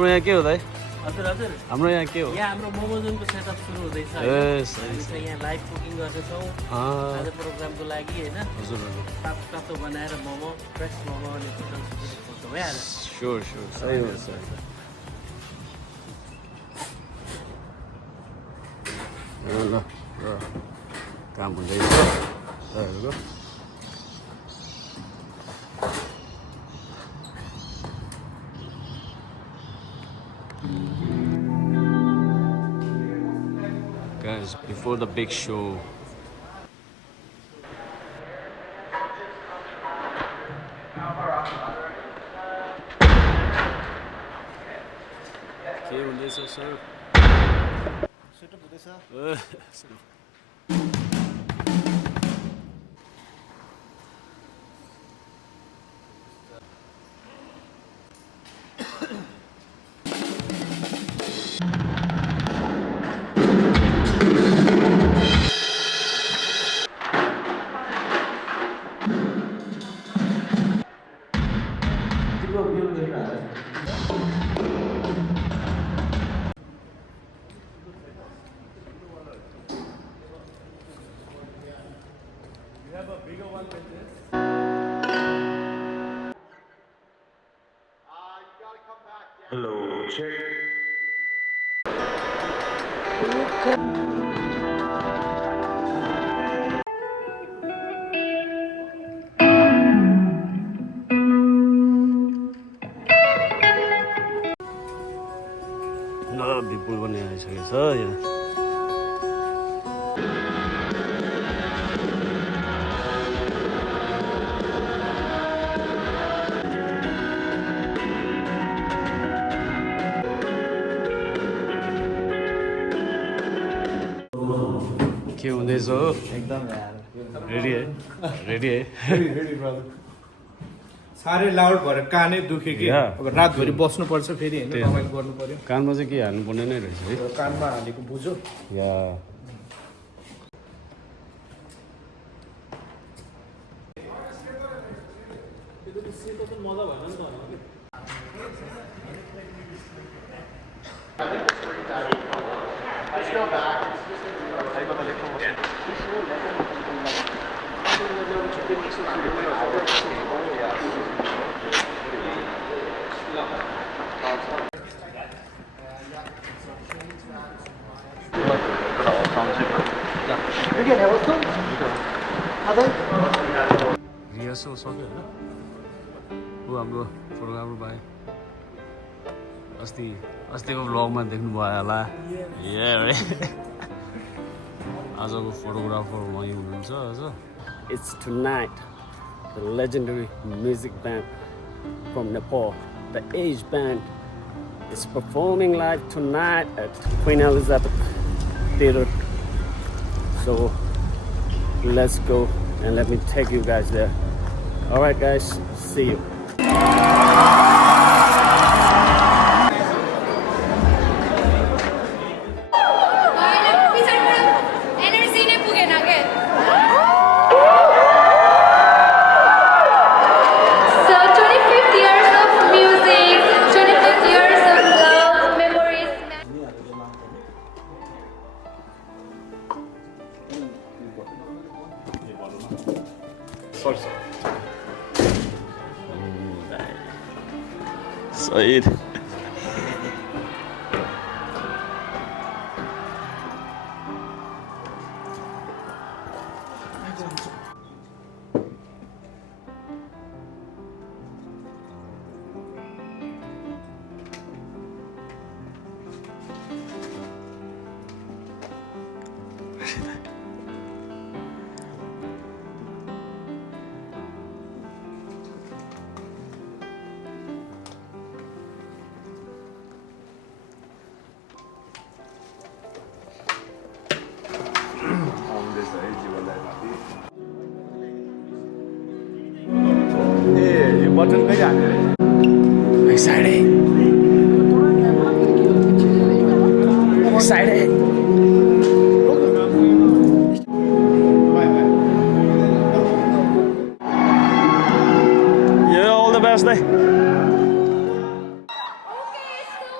हाम्रो यहाँ के हो दाइ हजुर हजुर हाम्रो यहाँ के हो यहाँ हाम्रो मोमोजनको सेटअप सुरु हुँदैछ ए सही हामी चाहिँ यहाँ लाइभ कुकिङ गर्दैछौँ आज प्रोग्रामको लागि होइन हजुर हजुर तातो तातो बनाएर मोमो फ्रेस मोमो अनि चिकन खुवाउँछौँ है आज स्योर स्योर सही हो सही ल ल काम हुँदैछ तपाईँहरूको Guys, before the big show, के हुँदैछ सर सेटअप हुँदैछ Hello, check. विपुल पनि आइसकेको छ यहाँ के हुँदैछ हो एकदम रेडी है रेडी है रेडी ब्रदर साह्रै लाउड भएर कानै दुख्यो कि अब रातभरि बस्नुपर्छ फेरि होइन रमाइलो गर्नु पर्यो कानमा चाहिँ के हाल्नुपर्ने नै रहेछ है कानमा हालेको बुझ्यो या रिहर्सल सक्यो होइन ऊ हाम्रो फोटोग्राफर भाइ अस्तिको भ्लगमा देख्नुभयो होला आजको फोटोग्राफर उहाँ हुनुहुन्छ आज it's tonight the legendary music band from Nepal the edge band is performing live tonight at Queen Elizabeth Theatre. So let's go and let me take you guys there. Alright guys, see you. Said. Button कहिले हाल्ने Excited. Excited. Yeah, all the best day. Okay, so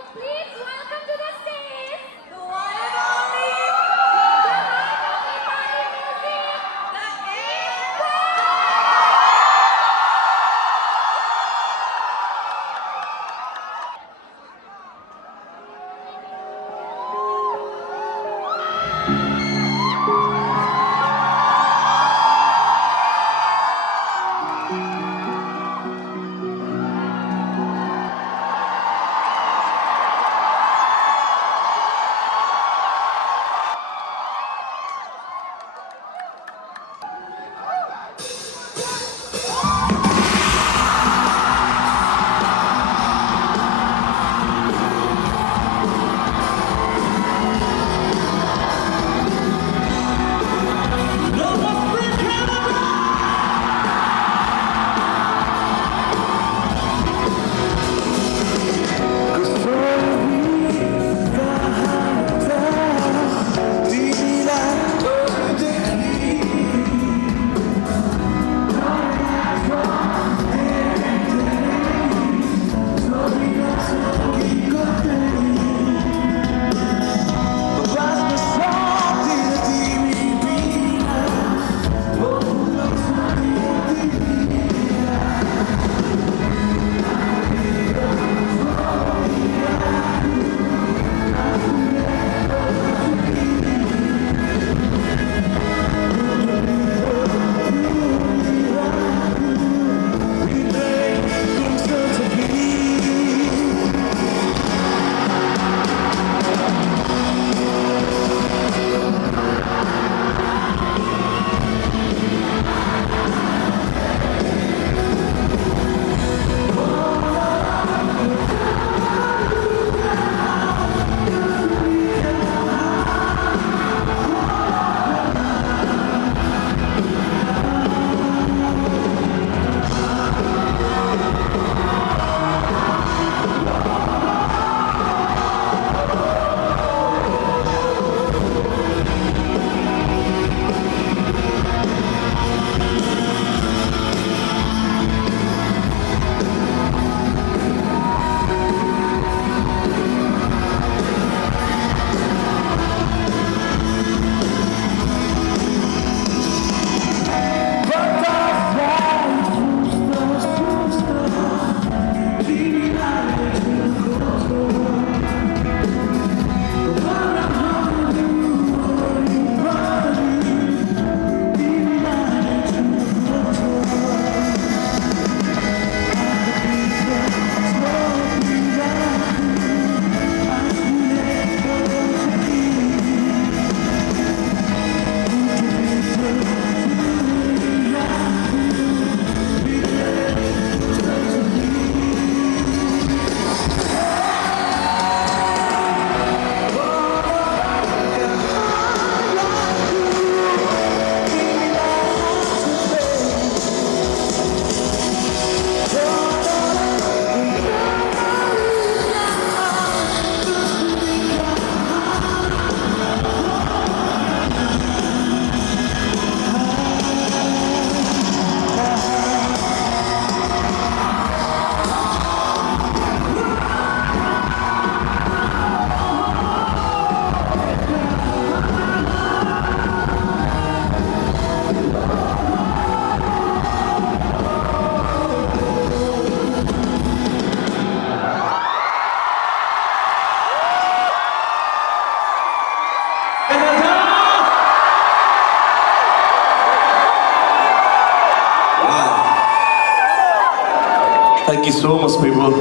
Thank you so much, people.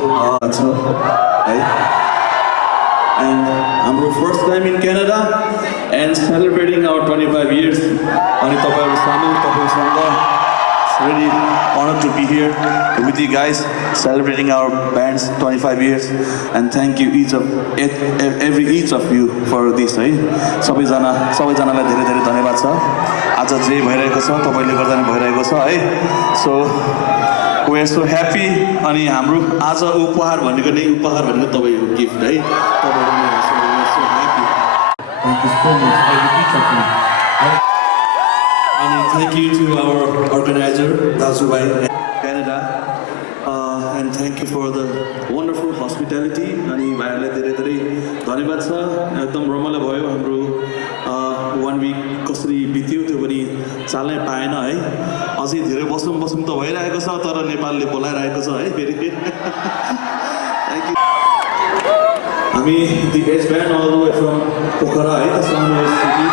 And I'm first time in Canada and celebrating our 25 years. And it's really honored to be here with you guys, celebrating our band's 25 years. And thank you each of you for this. सबैजनालाई धेरै धेरै धन्यवाद छ। आज जे भइरहेको छ तपाईले गर्दा नै भइरहेको छ है। So we are so happy अनि हाम्रो आज उपहार भनेको तपाईको गिफ्ट है। So we are so happy. Thank you so much each of you. And thank you to our organizer Dazu Bhai in Canada. And thank you for the wonderful hospitality. अनि भाइहरुलाई धेरै धेरै धन्यवाद छ। एकदम रमाइलो भयो हाम्रो 1 week कसरी बित्यो त्यो पनि चाल्नै पाएन है। अझै धेरै बसौँ त भइरहेको छ तर नेपालले बोलाइरहेको छ है फेरि। Thank you. हामी the Edge band all the way from Pokhara है त Sunrise City.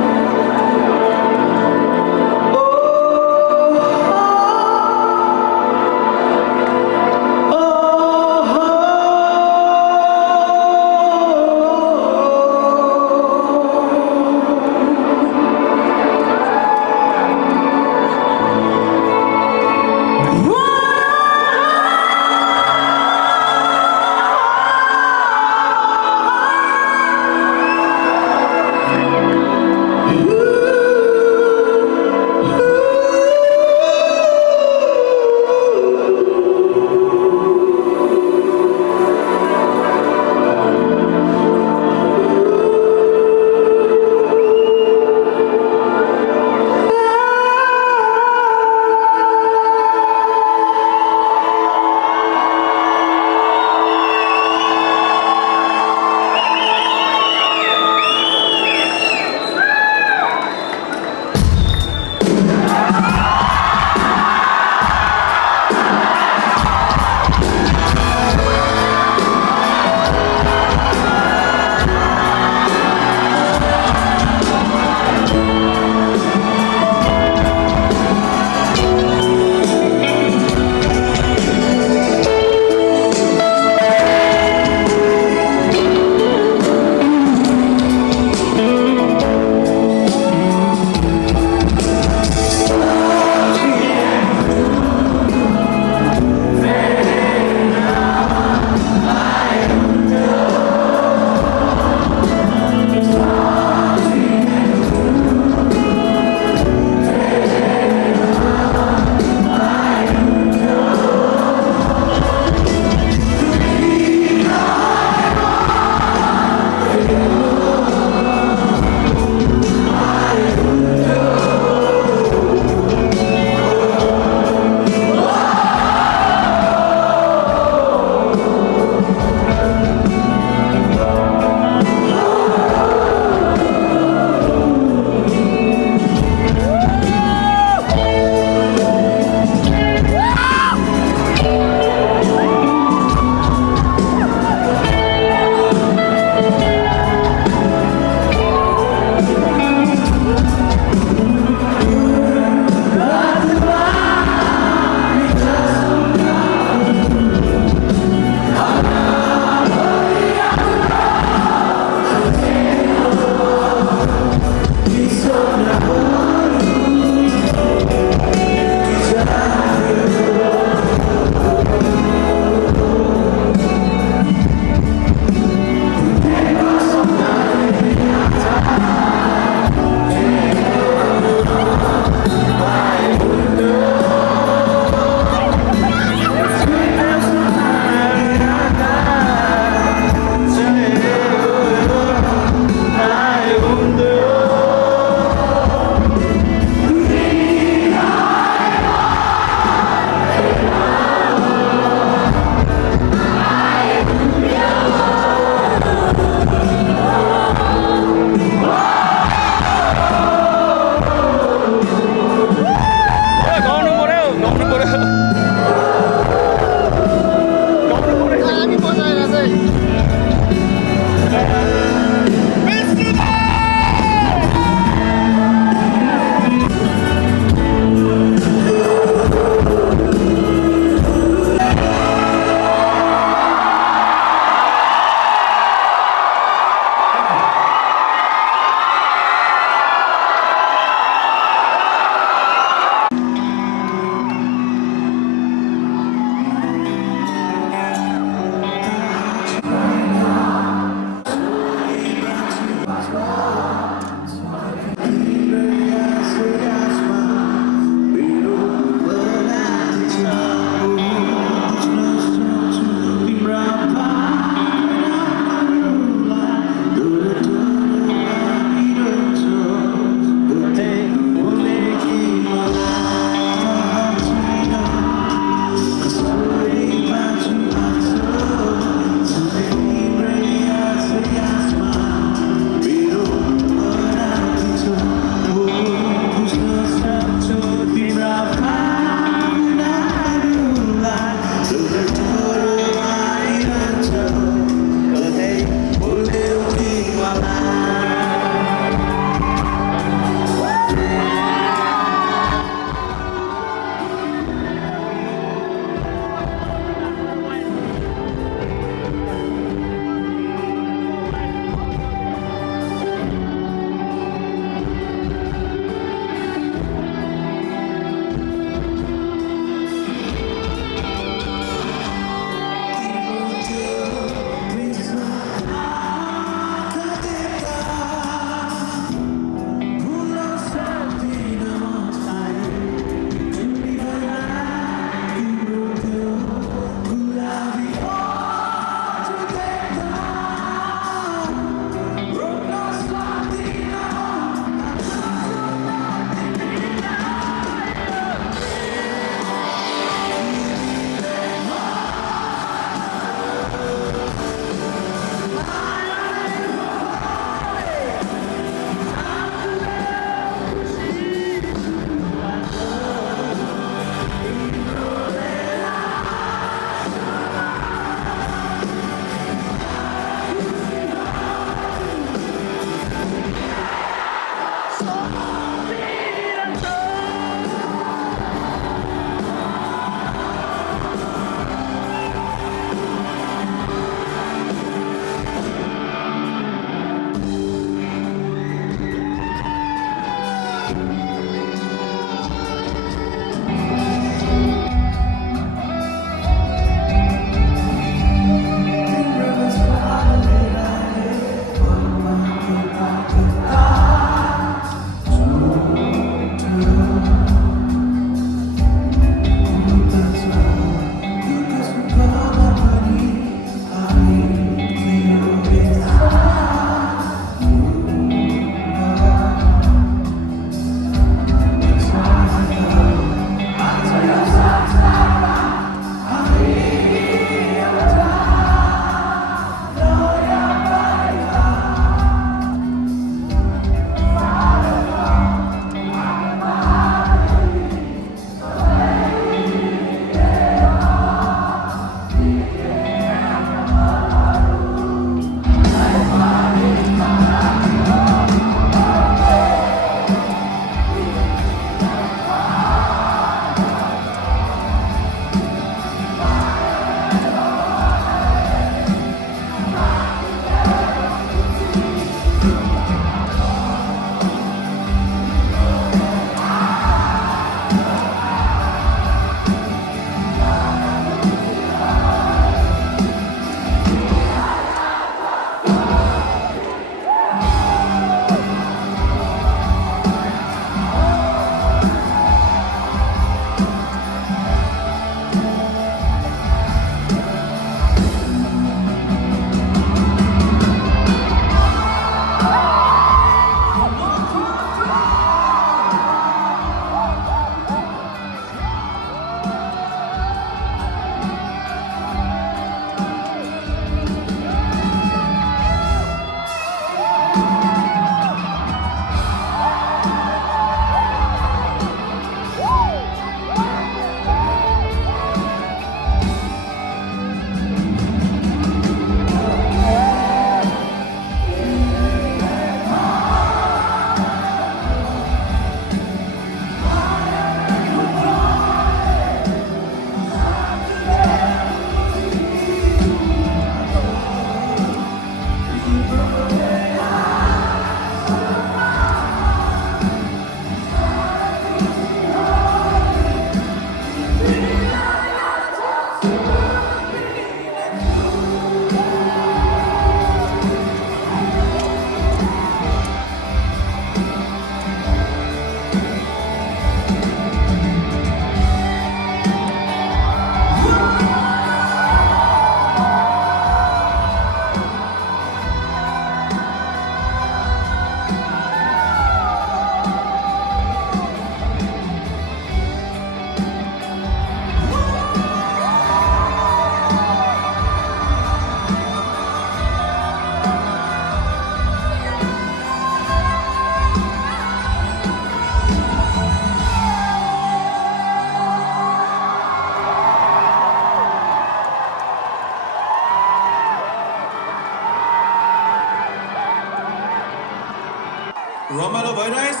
रमाइलो भइरहेछ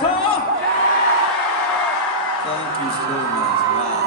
Thank you so much. Wow.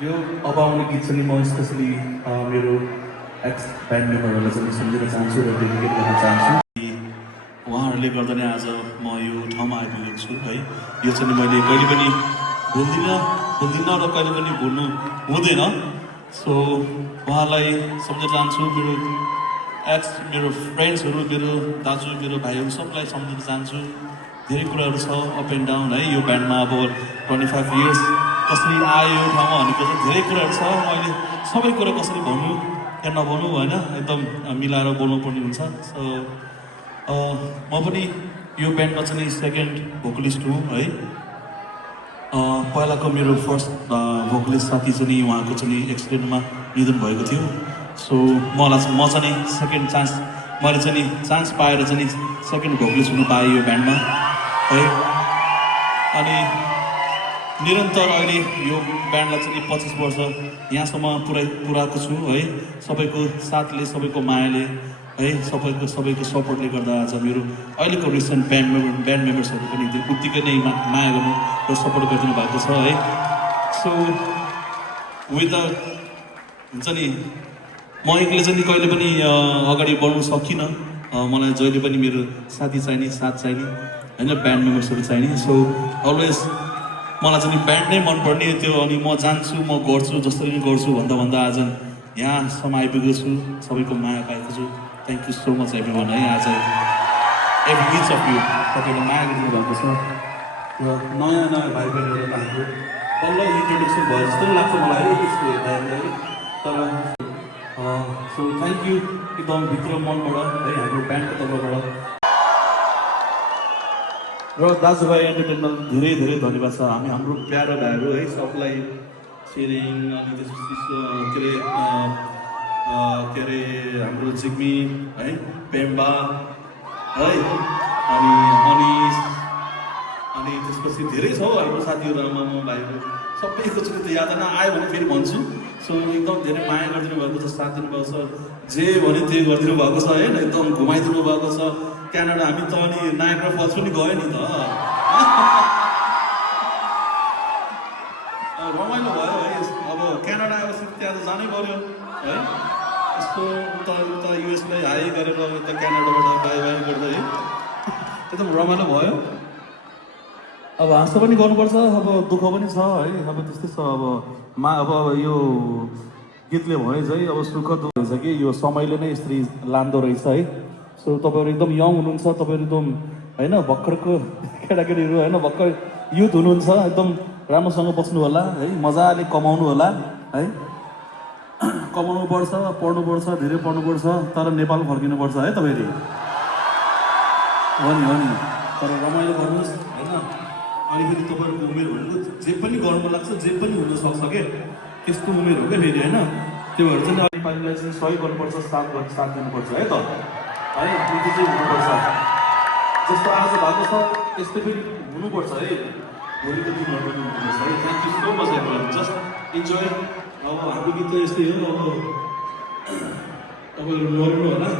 यो अब आउने गीत चाहिँ म स्पेसली मेरो एक्स ब्यान्ड मेम्बरहरूलाई चाहिँ सम्झिन चाहन्छु र डेडिकेट गर्न चाहन्छु। उहाँहरूले गर्दा नै आज म यो ठाउँमा आइपुगेको छु है। यो चाहिँ मैले कहिले पनि भुल्दिनँ र कहिले पनि भुल्नु हुँदैन। सो उहाँलाई सम्झिन चाहन्छु। मेरो एक्स, मेरो फ्रेन्ड्सहरू, मेरो दाजु, मेरो भाइहरू सबलाई सम्झिन चाहन्छु। धेरै कुराहरू छ अप एन्ड डाउन है यो ब्यान्डमा। अब 25 इयर्स कसरी आयो यो ठाउँमा भनेको चाहिँ धेरै कुराहरू छ। मैले सबै कुरा कसरी भन्नु या नभन्नु होइन, एकदम मिलाएर बोल्नुपर्ने हुन्छ। सो म पनि यो ब्यान्डमा चाहिँ सेकेन्ड भोकलिस्ट हुँ है। पहिलाको मेरो फर्स्ट भोकलिस्ट साथी चाहिँ उहाँको चाहिँ एक्सिडेन्टमा निधन भएको थियो। सो म चाहिँ सेकेन्ड चान्स, मैले चाहिँ चान्स पाएर चाहिँ सेकेन्ड भोकलिस्ट हुनु पाएँ यो ब्यान्डमा है। अनि निरन्तर अहिले यो ब्यान्डलाई चाहिँ 25 वर्ष यहाँसम्म पुऱ्याएको छु है। सबैको साथले, सबैको मायाले है, सबैको सपोर्टले गर्दा आज मेरो अहिलेको रिसेन्ट ब्यान्ड मेम्बर्सहरू पनि उत्तिकै नै माया गर्नु र सपोर्ट गरिदिनु भएको छ है। सो विदाउट हुन्छ नि म एक्लै चाहिँ कहिले पनि अगाडि बढ्नु सकिनँ। मलाई जहिले पनि मेरो साथी चाहिने, साथ चाहिने होइन, ब्यान्ड मेम्बर्सहरू चाहिने। सो अलवेज मलाई चाहिँ ब्यान्ड नै मनपर्ने त्यो। अनि म जान्छु, म गर्छु, जसरी पनि गर्छु भन्दा आज यहाँसम्म आइपुगेको छु। सबैको माया पाएको छु। Thank you so much every one है। आज एभ्री इच अफ यु तपाईँले माया गरिदिनु भएको छ र नयाँ भाइ बहिनीहरू हाम्रो तल्ल इन्ट्रोडक्सन भयो जस्तो लाग्छ मलाई है यसको हेर्दाखेरि। तर सो थ्याङ्क यू एकदम भित्र मनबाट है, हाम्रो ब्यान्डको तर्फबाट। र दाजुभाइ एन्टरटेनमेन्ट धेरै धेरै धन्यवाद छ। हाम्रो प्यारो भाइहरू है, सबलाई छिरिङ, अनि त्यसपछि के अरे हाम्रो जिग्मी है, पेम्बा है, अनि अनिस, अनि त्यसपछि धेरै छ हाम्रो साथीहरू, आमा भाइहरू सबैको चाहिँ त याद नआयो भने फेरि भन्छु। सो एकदम धेरै माया गरिदिनु भएको छ, साथ दिनुभएको छ, जे भने त्यही गरिदिनु भएको छ होइन। एकदम घुमाइदिनु भएको छ क्यानाडा। हामी त अनि नायग्रा फल्स पनि गयो नि त, रमाइलो भयो है। अब क्यानाडा आएपछि त्यहाँ त जानै पर्यो है। यस्तो उता युएसलाई हाई गरेर उता क्यानाडाबाट बाई गर्दै एकदम रमाइलो भयो। अब हाँस्दा पनि गर्नुपर्छ, अब दुःख पनि छ है। अब त्यस्तै छ। अब यो गीतले भने चाहिँ अब सुख दुःख रहेछ कि यो समयले नै यसरी लाँदो रहेछ है। सो तपाईँहरू एकदम यङ हुनुहुन्छ, तपाईँहरू एकदम होइन भर्खरको केटाकेटीहरू होइन, भर्खर युथ हुनुहुन्छ। एकदम राम्रोसँग बस्नु होला है, मजाले कमाउनु होला है। कमाउनु पर्छ, पढ्नुपर्छ, धेरै पढ्नुपर्छ, तर नेपाल फर्किनुपर्छ है तपाईँले। हो नि। तर रमाइलो गर्नुहोस् होइन। अनि फेरि तपाईँहरूको उमेर भनेको जे पनि गर्नु लाग्छ, जे पनि हुनसक्छ क्या, त्यस्तो उमेर हो क्या फेरि होइन। त्यो भएर चाहिँ नेपालीलाई चाहिँ सही गर्नुपर्छ, साथ दिनुपर्छ है त है। त्यो चाहिँ हुनुपर्छ। जस्तो आज भएको छ त्यस्तै फेरि हुनुपर्छ है। भोलिको दिनहरू पनि हुनुपर्छ है। Thank you so much everyone. Just enjoy. अब हाम्रो गीत त यस्तै हो। अब तपाईँहरू नरिनु होला।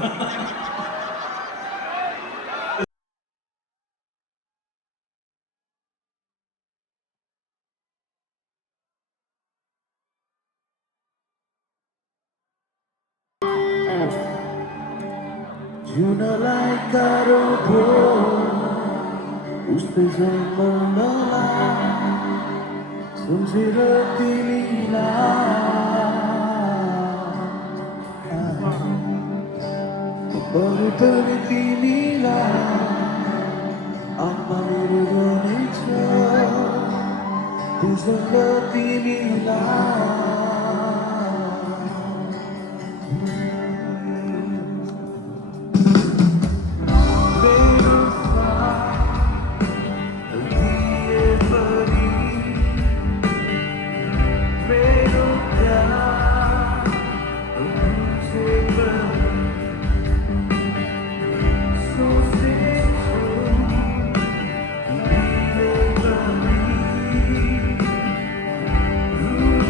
जिउनलाई गाह्रो भयो उस्तै जन्मनलाई सम्झेर तिमीलाई बरु पनि तिमीलाई आत्मा मेरो रहेछ बुझ्न तिमीलाई।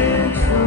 It's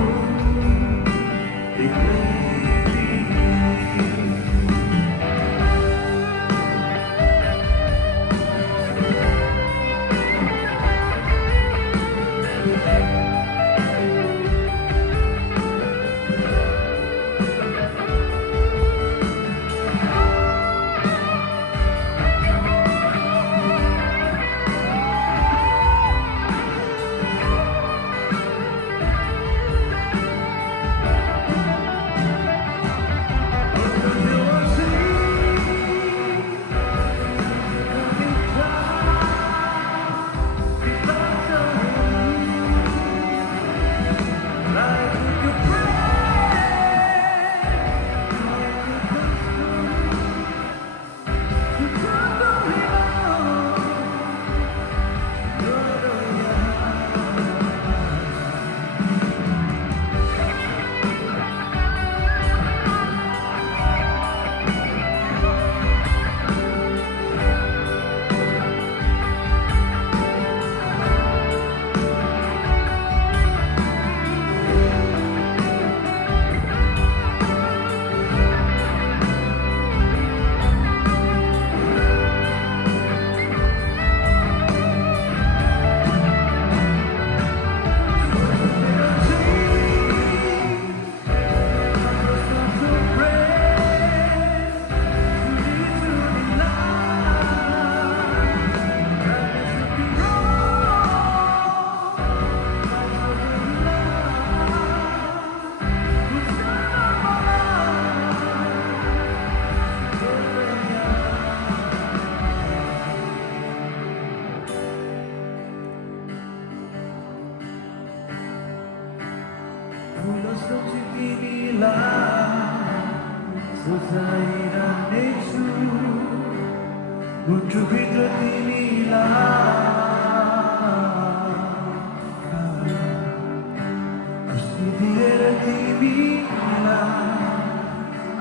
तिमीलाई सजाइरहनेछु मुटुभित्र तिमीलाई खुसी दिएर तिमीलाई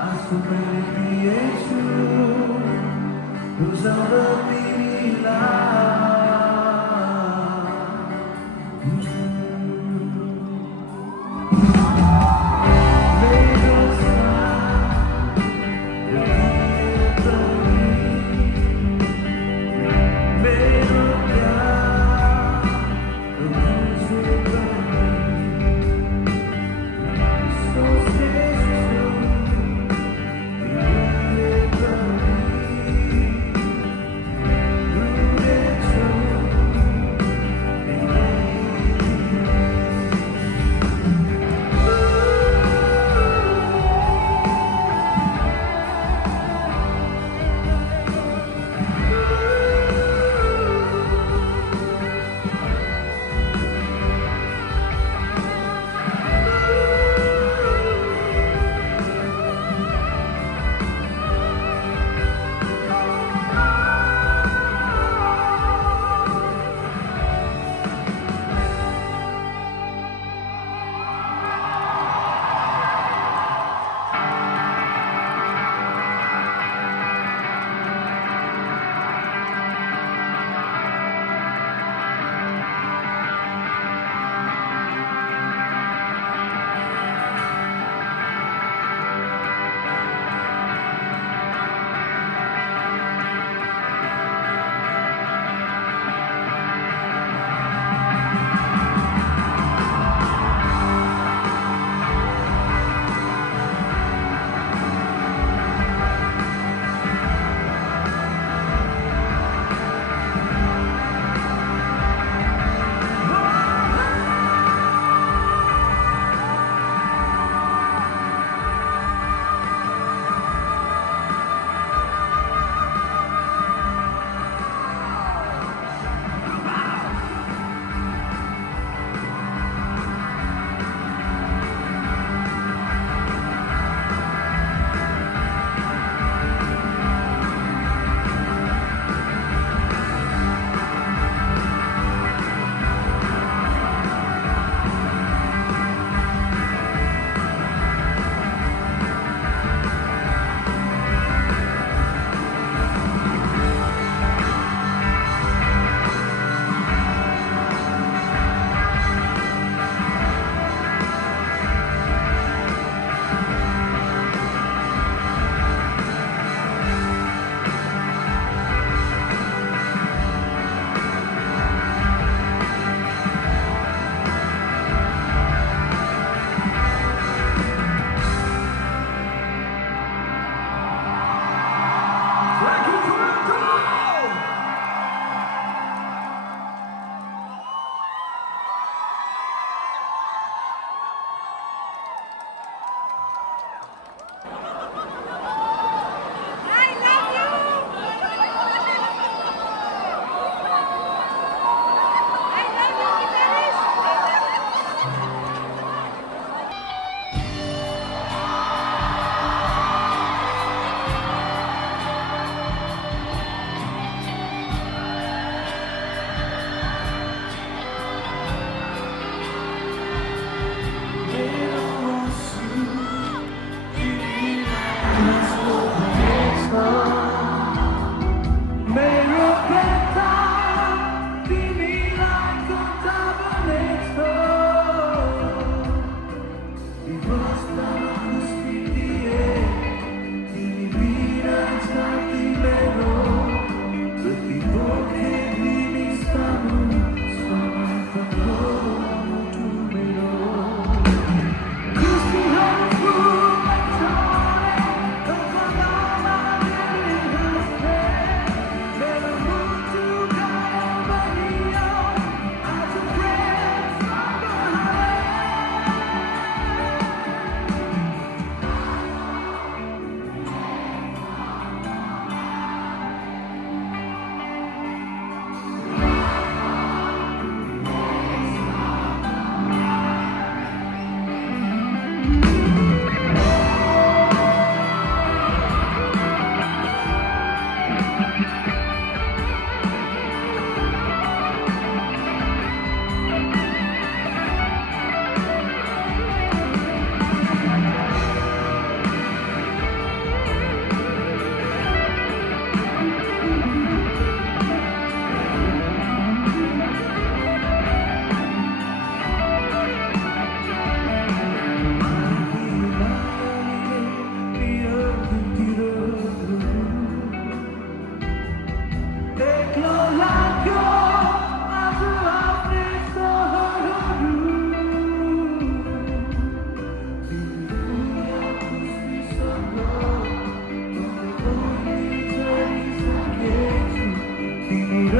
आँसु मैले पिएछु बुझाउँदा तिमीलाई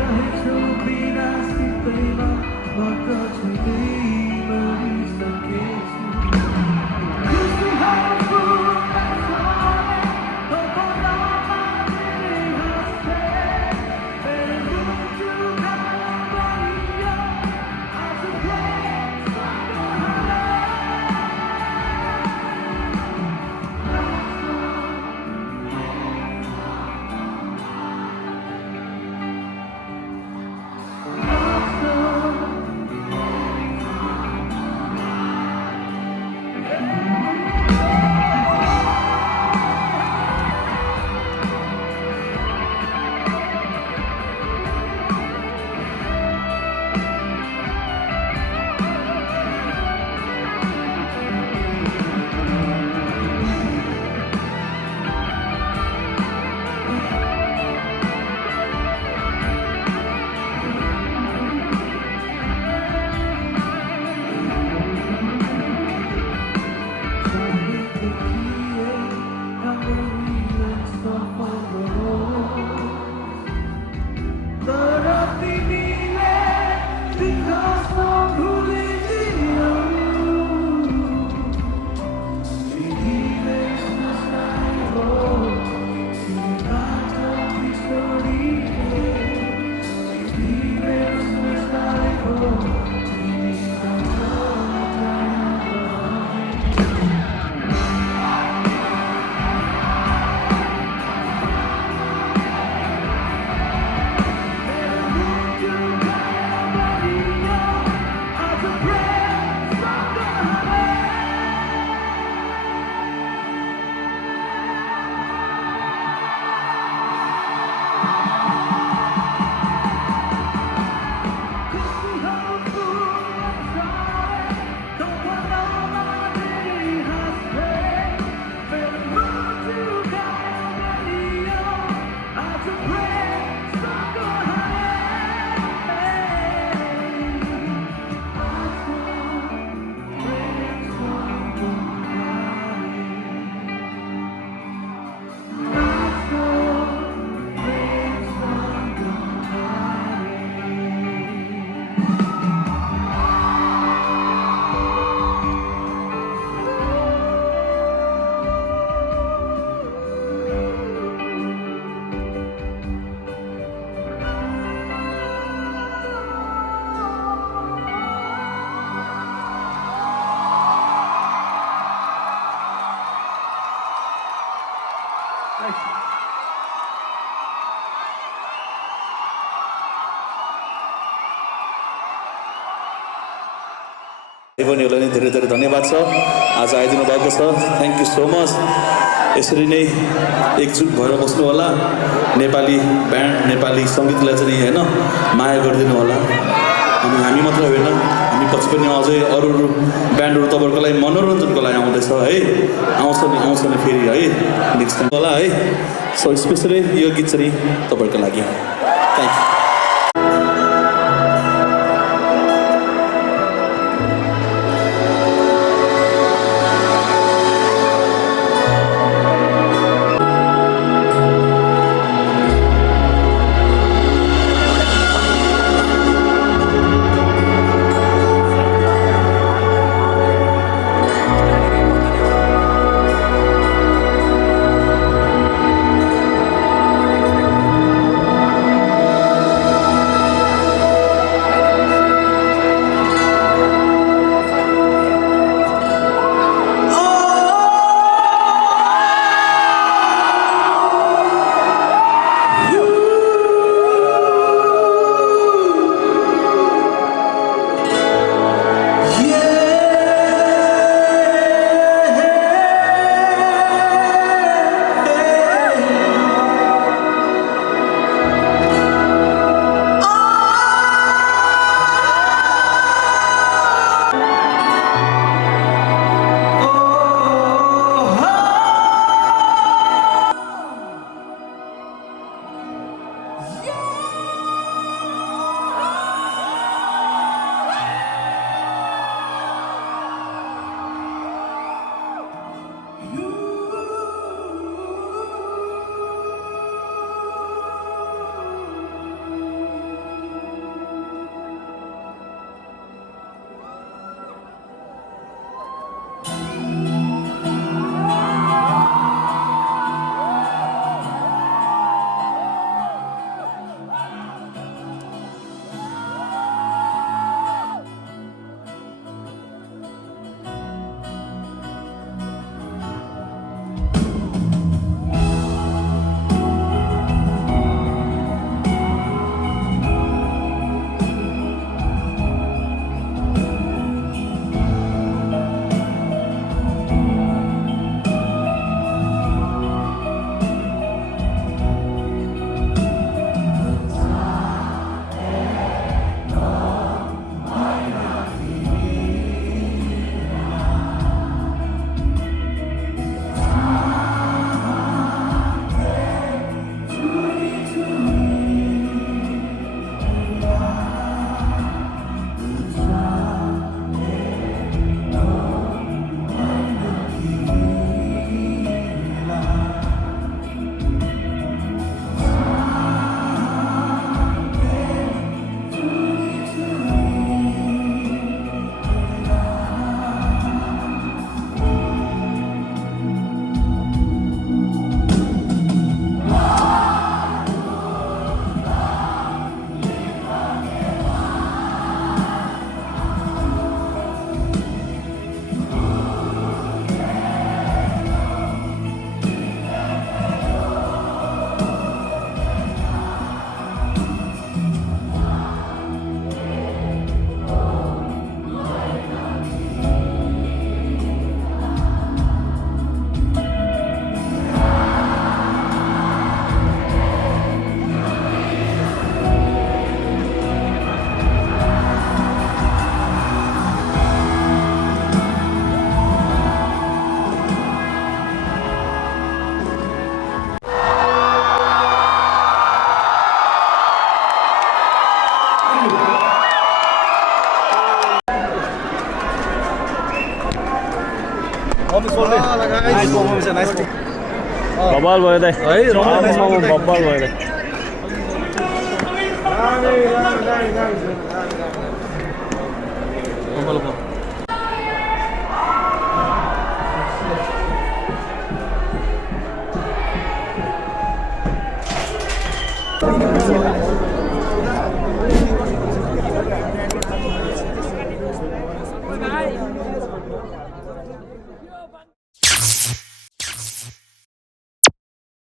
रहेछौ बिना सित्तैमा म त छुँदै मरिसकेछु खुसी हाँसो हाँसोले सपनामा धेरै हाँस्थे मेरो मुटु घाउ भरियो आज प्रेमसँग हाले भाइबहिनीहरूलाई नै धेरै धेरै धन्यवाद छ आज आइदिनु भएको छ थ्याङ्क यू सो मच यसरी नै एकजुट भएर बस्नु होला नेपाली ब्यान्ड नेपाली सङ्गीतलाई चाहिँ होइन माया गरिदिनु होला अनि हामी मात्र होइन हामी पछि पनि अझै अरू ब्यान्डहरू तपाईँहरूको लागि मनोरञ्जनको लागि आउँदैछ है आउँछ नि फेरि है नेक्स्ट टाइम होला है सो स्पेसली यो गीत चाहिँ तपाईँहरूको लागि थ्याङ्क यू बब्बल भयो दाइ बब्बल भयो दाइ Bubble.